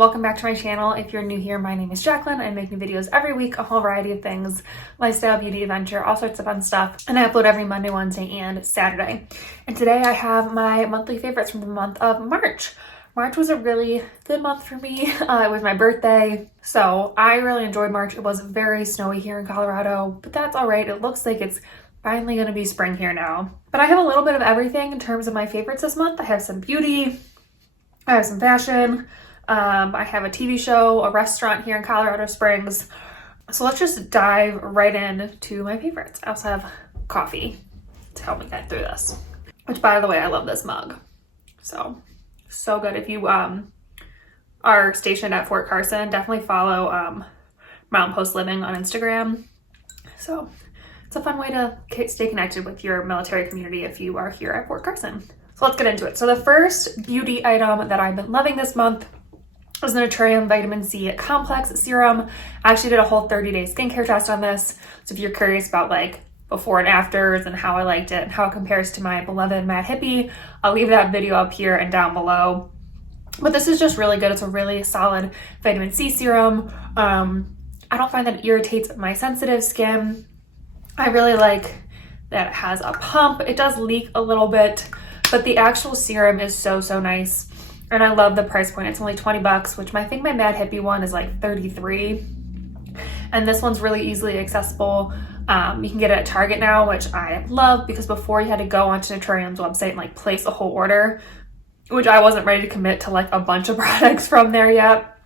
welcome back to my channel. If you're new here, my name is Jacqueline. I make new videos every week, a whole variety of things, lifestyle, beauty, adventure, all sorts of fun stuff. And I upload every Monday, Wednesday, and Saturday. And today I have my monthly favorites from the month of March. March was a really good month for me. It was my birthday, so I really enjoyed March. It was very snowy here in Colorado, but that's all right. It looks like it's finally going to be spring here now. But I have a little bit of everything in terms of my favorites this month. I have some beauty, I have some fashion, I have a TV show, a restaurant here in Colorado Springs. So let's just dive right into my favorites. I also have coffee to help me get through this, which, by the way, I love this mug. So good. If you are stationed at Fort Carson, definitely follow Mountain Post Living on Instagram. So it's a fun way to stay connected with your military community if you are here at Fort Carson. So let's get into it. So the first beauty item that I've been loving this month is the Naturium Vitamin C Complex Serum. I actually did a whole 30-day skincare test on this. So if you're curious about like before and afters and how I liked it and how it compares to my beloved Matte Hippie, I'll leave that video up here and down below. But this is just really good. It's a really solid vitamin C serum. I don't find that it irritates my sensitive skin. I really like that it has a pump. It does leak a little bit, but the actual serum is so nice. And I love the price point. It's only 20 bucks, which I think my Matte Hippie one is like 33. And this one's really easily accessible. You can get it at Target now, which I love, because before you had to go onto Naturium's website and like place a whole order, which I wasn't ready to commit to like a bunch of products from there yet.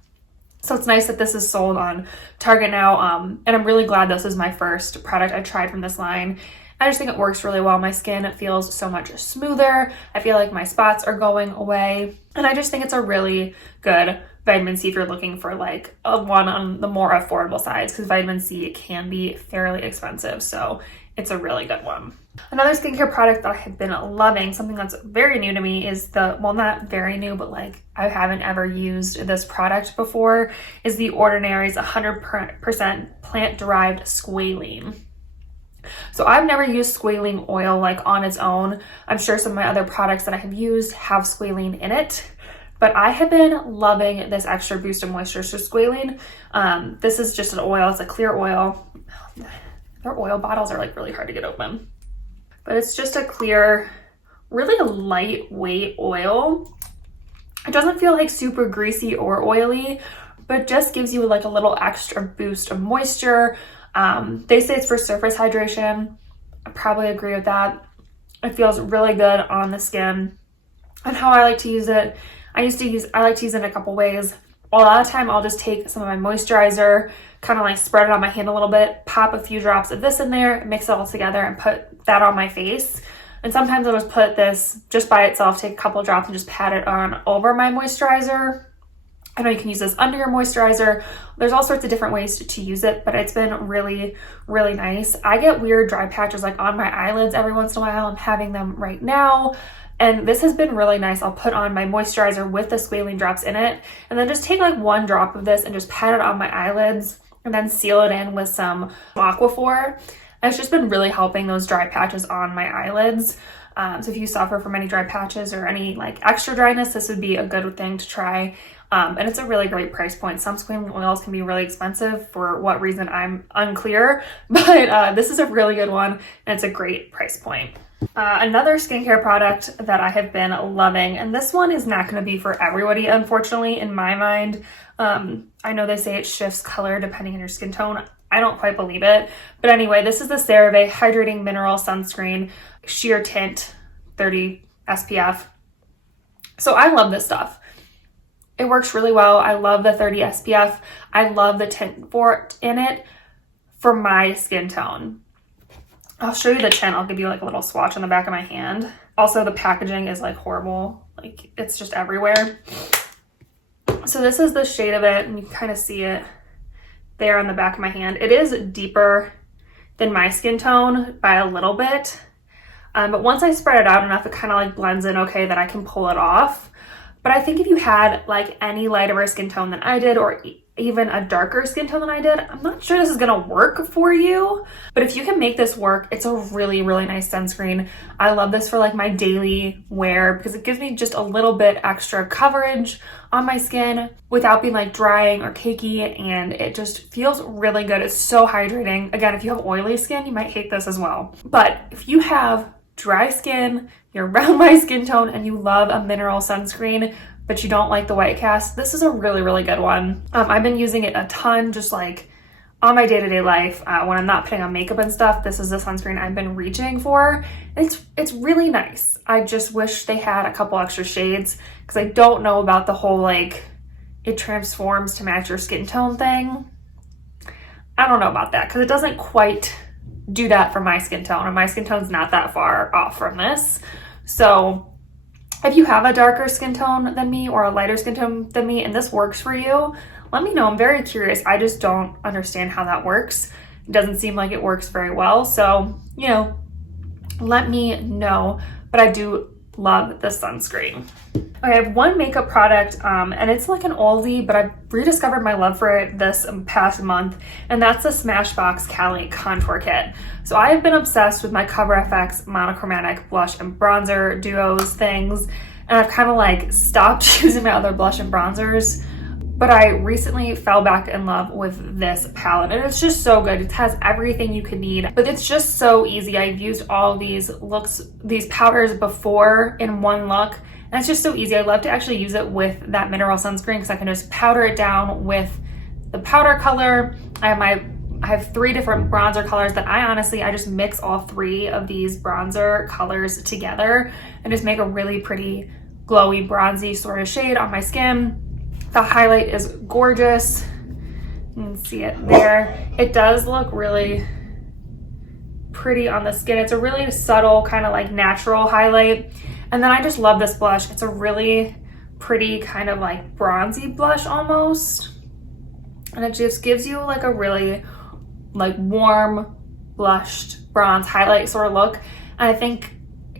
So it's nice that this is sold on Target now. And I'm really glad this is my first product I tried from this line. I just think it works really well on my skin. It feels so much smoother. I feel like my spots are going away. And I just think it's a really good vitamin C if you're looking for like a one on the more affordable sides, because vitamin C can be fairly expensive. So it's a really good one. Another skincare product that I have been loving, something that's very new to me, is not very new, but like I haven't ever used this product before, is the Ordinary's 100% plant-derived squalene. So I've never used squalene oil like on its own. I'm sure some of my other products that I have used have squalene in it, but I have been loving this extra boost of moisture. So squalene, this is just an oil. It's a clear oil. Their oil bottles are like really hard to get open, but it's just a clear, really lightweight oil. It doesn't feel like super greasy or oily, but just gives you like a little extra boost of moisture. They say it's for surface hydration. I probably agree with that. It feels really good on the skin. And how I like to use it, I like to use it in a couple ways. A lot of the time I'll just take some of my moisturizer, kind of like spread it on my hand a little bit, pop a few drops of this in there, mix it all together and put that on my face. And sometimes I'll just put this just by itself, take a couple drops and just pat it on over my moisturizer. I know you can use this under your moisturizer. There's all sorts of different ways to use it, but it's been really nice. I get weird dry patches like on my eyelids every once in a while. I'm having them right now. And this has been really nice. I'll put on my moisturizer with the squalene drops in it, and then just take like one drop of this and just pat it on my eyelids and then seal it in with some Aquaphor. And it's just been really helping those dry patches on my eyelids. So if you suffer from any dry patches or any like extra dryness, this would be a good thing to try. And it's a really great price point. Some squalene oils can be really expensive, for what reason I'm unclear, but this is a really good one and it's a great price point. Another skincare product that I have been loving, and this one is not going to be for everybody, unfortunately, in my mind. I know they say it shifts color depending on your skin tone. I don't quite believe it. But anyway, this is the CeraVe Hydrating Mineral Sunscreen Sheer Tint 30 SPF. So I love this stuff. It works really well. I love the 30 SPF. I love the tint in it for my skin tone. I'll show you the tint. I'll give you like a little swatch on the back of my hand. Also, the packaging is like horrible. Like it's just everywhere. So this is the shade of it, and you can kind of see it there on the back of my hand. It is deeper than my skin tone by a little bit. But once I spread it out enough, it kind of like blends in okay that I can pull it off. But I think if you had like any lighter skin tone than I did, or even a darker skin tone than I did, I'm not sure this is gonna work for you, but if you can make this work, it's a really, really nice sunscreen. I love this for like my daily wear because it gives me just a little bit extra coverage on my skin without being like drying or cakey, and it just feels really good. It's so hydrating. Again, if you have oily skin, you might hate this as well. But if you have dry skin, you're around my skin tone, and you love a mineral sunscreen, but you don't like the white cast, this is a really, really good one. I've been using it a ton, just like on my day-to-day life when I'm not putting on makeup and stuff. This is the sunscreen I've been reaching for. It's really nice. I just wish they had a couple extra shades because I don't know about the whole like it transforms to match your skin tone thing. I don't know about that because it doesn't quite do that for my skin tone, and my skin tone's not that far off from this. So if you have a darker skin tone than me or a lighter skin tone than me and this works for you, let me know. I'm very curious. I just don't understand how that works. It doesn't seem like it works very well. So, you know, let me know. But I do love the sunscreen. Okay, I have one makeup product and it's like an oldie, but I've rediscovered my love for it this past month, and that's the Smashbox Cali Contour Kit. So I have been obsessed with my Cover FX monochromatic blush and bronzer duos things, and I've kind of like stopped using my other blush and bronzers, but I recently fell back in love with this palette, and it's just so good. It has everything you could need, but it's just so easy. I've used all these powders before in one look, and it's just so easy. I love to actually use it with that mineral sunscreen because I can just powder it down with the powder color. I have 3 different bronzer colors that I just mix all 3 of these bronzer colors together and just make a really pretty glowy bronzy sort of shade on my skin. The highlight is gorgeous. You can see it there. It does look really pretty on the skin. It's a really subtle kind of like natural highlight. And then I just love this blush. It's a really pretty kind of like bronzy blush almost. And it just gives you like a really like warm blushed bronze highlight sort of look. And I think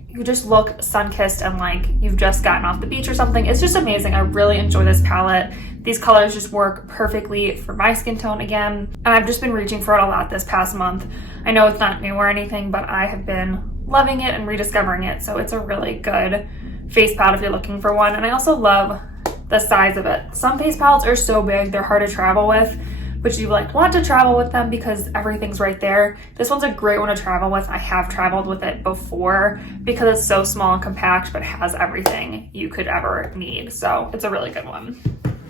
you just look sun-kissed and like you've just gotten off the beach or something. It's just amazing. I really enjoy this palette. These colors just work perfectly for my skin tone again. And I've just been reaching for it a lot this past month. I know it's not new or anything, but I have been loving it and rediscovering it. So it's a really good face palette if you're looking for one. And I also love the size of it. Some face palettes are so big, they're hard to travel with, but you like want to travel with them because everything's right there. This one's a great one to travel with. I have traveled with it before because it's so small and compact, but has everything you could ever need. So it's a really good one.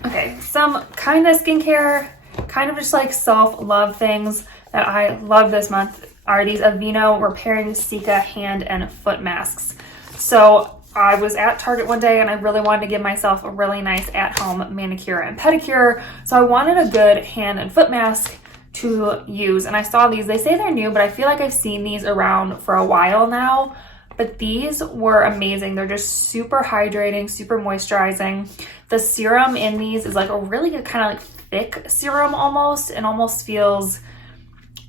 Okay, some kind of skincare, kind of just like self-love things that I love this month are these Aveeno Repairing Cica hand and foot masks. So I was at Target one day and I really wanted to give myself a really nice at-home manicure and pedicure. So I wanted a good hand and foot mask to use. And I saw these. They say they're new, but I feel like I've seen these around for a while now. But these were amazing. They're just super hydrating, super moisturizing. The serum in these is like a really good kind of like thick serum almost. It almost feels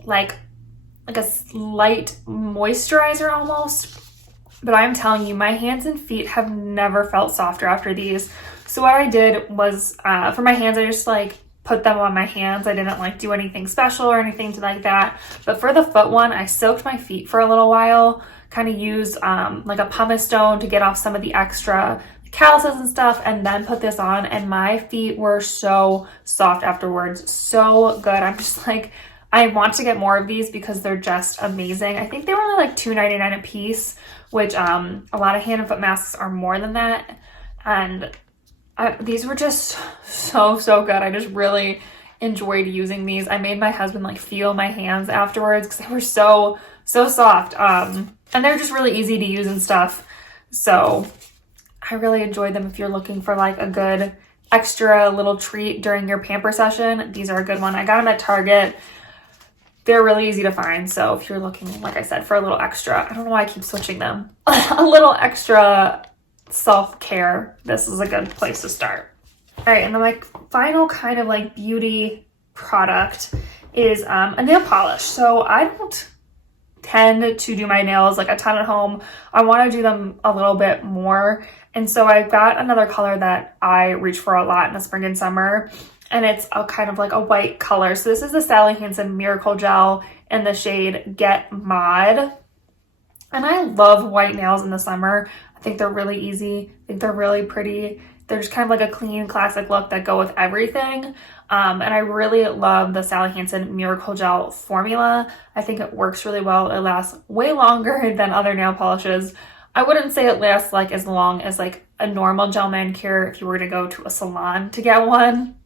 like a slight moisturizer almost. But I'm telling you, my hands and feet have never felt softer after these. So what I did was, for my hands, I just like put them on my hands. I didn't like do anything special or anything like that. But for the foot one, I soaked my feet for a little while, kind of used like a pumice stone to get off some of the extra calluses and stuff, and then put this on, and my feet were so soft afterwards. So good. I'm just like, I want to get more of these because they're just amazing. I think they were only like $2.99 a piece, which a lot of hand and foot masks are more than that. And these were just so good. I just really enjoyed using these. I made my husband like feel my hands afterwards because they were so soft. And they're just really easy to use and stuff. So I really enjoyed them if you're looking for like a good extra little treat during your pamper session. These are a good one. I got them at Target. They're really easy to find. So if you're looking, like I said, for a little extra, I don't know why I keep switching them, a little extra self-care, this is a good place to start. All right, and then my final kind of like beauty product is a nail polish. So I don't tend to do my nails like a ton at home. I want to do them a little bit more. And so I got another color that I reach for a lot in the spring and summer. and it's a kind of like a white color. So this is the Sally Hansen Miracle Gel in the shade Get Mod. And I love white nails in the summer. I think they're really easy. I think they're really pretty. They're just kind of like a clean, classic look that go with everything. And I really love the Sally Hansen Miracle Gel formula. I think it works really well. It lasts way longer than other nail polishes. I wouldn't say it lasts like as long as like a normal gel manicure if you were to go to a salon to get one.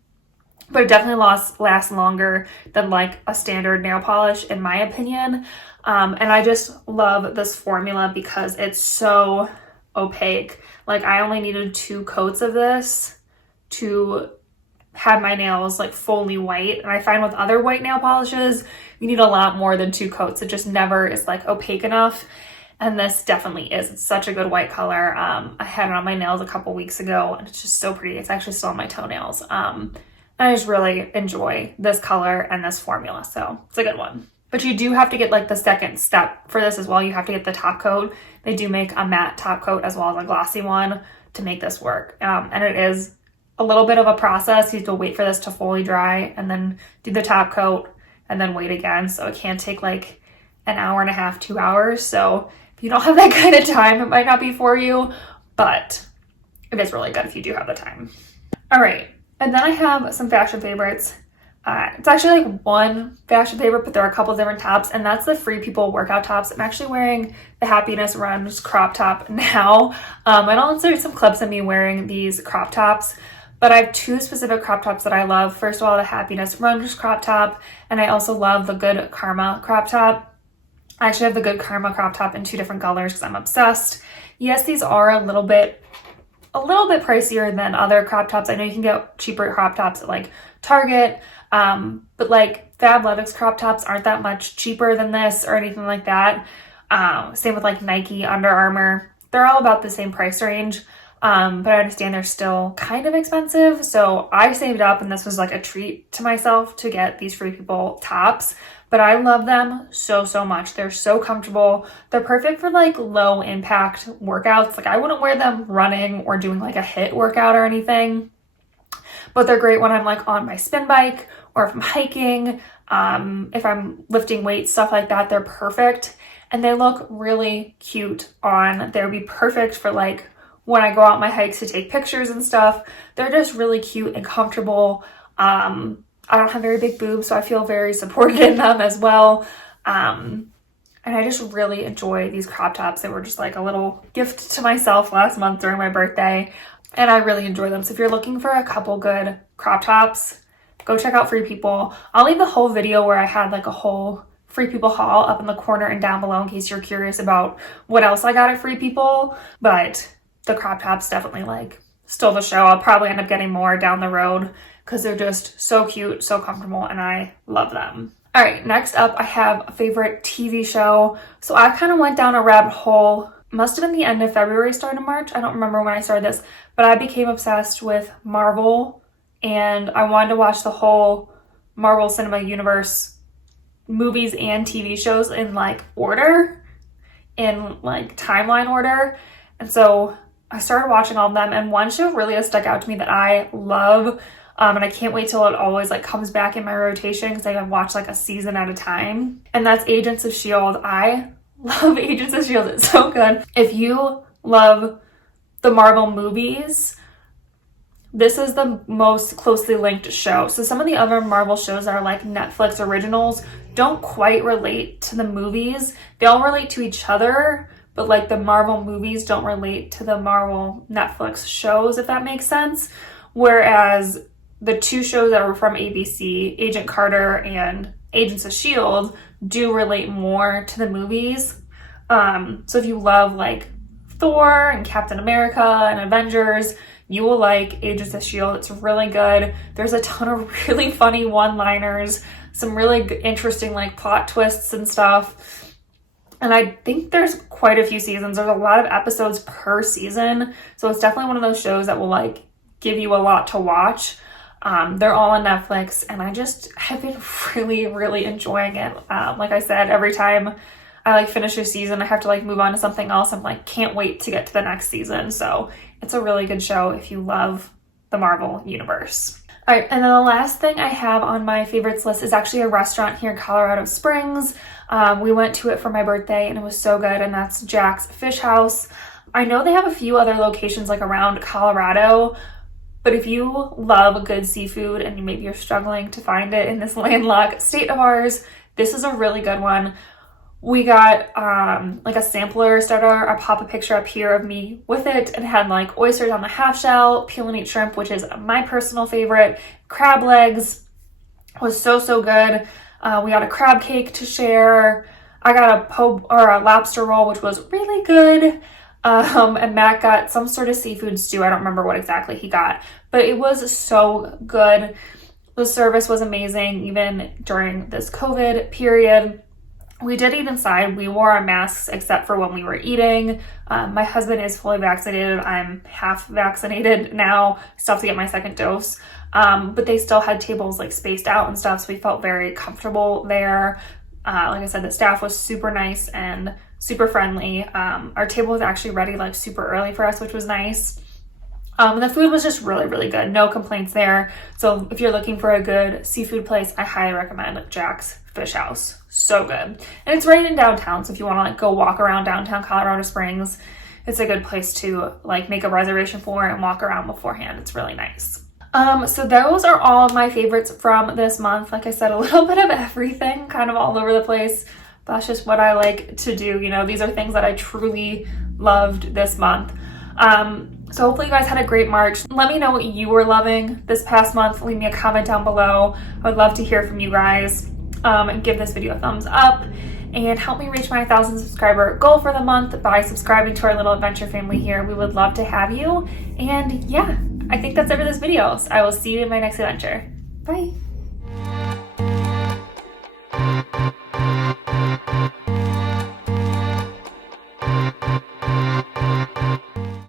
But it definitely lasts longer than like a standard nail polish in my opinion. And I just love this formula because it's so opaque. Like I only needed 2 coats of this to have my nails like fully white. And I find with other white nail polishes, you need a lot more than 2 coats. It just never is like opaque enough. And this definitely is. It's such a good white color. I had it on my nails a couple weeks ago and it's just so pretty. It's actually still on my toenails. I just really enjoy this color and this formula. So it's a good one. But you do have to get like the second step for this as well. You have to get the top coat. They do make a matte top coat as well as a glossy one to make this work. And it is a little bit of a process. You have to wait for this to fully dry and then do the top coat and then wait again. So it can take like an hour and a half, 2 hours. So if you don't have that kind of time, it might not be for you, but it is really good if you do have the time. All right. And then I have some fashion favorites. It's actually like one fashion favorite, but there are a couple different tops, and that's the Free People workout tops. I'm actually wearing the Happiness Runs crop top now. I'll insert some clips of me wearing these crop tops, but I have 2 specific crop tops that I love. First of all, the Happiness Runs crop top, and I also love the Good Karma crop top. I actually have the Good Karma crop top in 2 different colors because I'm obsessed. Yes, these are a little bit pricier than other crop tops. I know you can get cheaper crop tops at like Target, but like Fabletics crop tops aren't that much cheaper than this or anything like that. Same with like Nike, Under Armour. They're all about the same price range, but I understand they're still kind of expensive. So I saved up and this was like a treat to myself to get these Free People tops. But I love them so, so much. They're so comfortable. They're perfect for like low impact workouts. Like I wouldn't wear them running or doing like a HIIT workout or anything, but they're great when I'm like on my spin bike or if I'm hiking, if I'm lifting weights, stuff like that. They're perfect. And they look really cute on. They'd be perfect for like when I go out my hikes to take pictures and stuff. They're just really cute and comfortable. I don't have very big boobs, so I feel very supported in them as well. And I just really enjoy these crop tops. They were just like a little gift to myself last month during my birthday, and I really enjoy them. So if you're looking for a couple good crop tops, go check out Free People. I'll leave the whole video where I had like a whole Free People haul up in the corner and down below in case you're curious about what else I got at Free People. But the crop tops definitely like stole the show. I'll probably end up getting more down the road because they're just so cute, so comfortable, and I love them. All right, next up, I have a favorite TV show. So I kind of went down a rabbit hole, must have been the end of February, start of March. I don't remember when I started this, but I became obsessed with Marvel, and I wanted to watch the whole Marvel Cinema Universe movies and TV shows in like order, in like timeline order. And so I started watching all of them, and one show really has stuck out to me that I love. And I can't wait till it always like comes back in my rotation because I can watch like a season at a time. And that's Agents of S.H.I.E.L.D. I love Agents of S.H.I.E.L.D. It's so good. If you love the Marvel movies, this is the most closely linked show. So some of the other Marvel shows that are like Netflix originals don't quite relate to the movies. They all relate to each other, but like the Marvel movies don't relate to the Marvel Netflix shows, if that makes sense. Whereas the 2 shows that were from ABC, Agent Carter and Agents of S.H.I.E.L.D., do relate more to the movies. So if you love like Thor and Captain America and Avengers, you will like Agents of S.H.I.E.L.D. It's really good. There's a ton of really funny one-liners, some really interesting like plot twists and stuff. And I think there's quite a few seasons. There's a lot of episodes per season. So it's definitely one of those shows that will like give you a lot to watch. They're all on Netflix, and I just have been really, really enjoying it. Like I said, every time I like finish a season, I have to like move on to something else. I'm like, can't wait to get to the next season. So it's a really good show if you love the Marvel universe. All right, and then the last thing I have on my favorites list is actually a restaurant here in Colorado Springs. We went to it for my birthday and it was so good, and that's Jack's Fish House. I know they have a few other locations like around Colorado, but if you love good seafood and maybe you're struggling to find it in this landlocked state of ours, this is a really good one. We got like a sampler starter. I'll pop a picture up here of me with it, and it had like oysters on the half shell, peel and eat shrimp, which is my personal favorite, crab legs. Was so good. We got a crab cake to share. I got a lobster roll, which was really good. And Matt got some sort of seafood stew. I don't remember what exactly he got, but it was so good. The service was amazing, even during this COVID period. We did eat inside. We wore our masks except for when we were eating. My husband is fully vaccinated. I'm half vaccinated now. Still have to get my second dose. But they still had tables like spaced out and stuff, so we felt very comfortable there. Like I said, the staff was super nice and super friendly. Our table was actually ready like super early for us, which was nice. The food was just really good. No complaints there. So if you're looking for a good seafood place, I highly recommend Jack's Fish House. So good. And it's right in downtown, so if you want to like go walk around downtown Colorado Springs, it's a good place to like make a reservation for and walk around beforehand. It's really nice. So those are all of my favorites from this month. Like I said, a little bit of everything, kind of all over the place. That's just what I like to do. You know, these are things that I truly loved this month. So hopefully you guys had a great March. Let me know what you were loving this past month. Leave me a comment down below. I would love to hear from you guys. Give this video a thumbs up and help me reach my 1,000 subscriber goal for the month by subscribing to our little adventure family here. We would love to have you. And yeah, I think that's it for this video. So I will see you in my next adventure. Bye.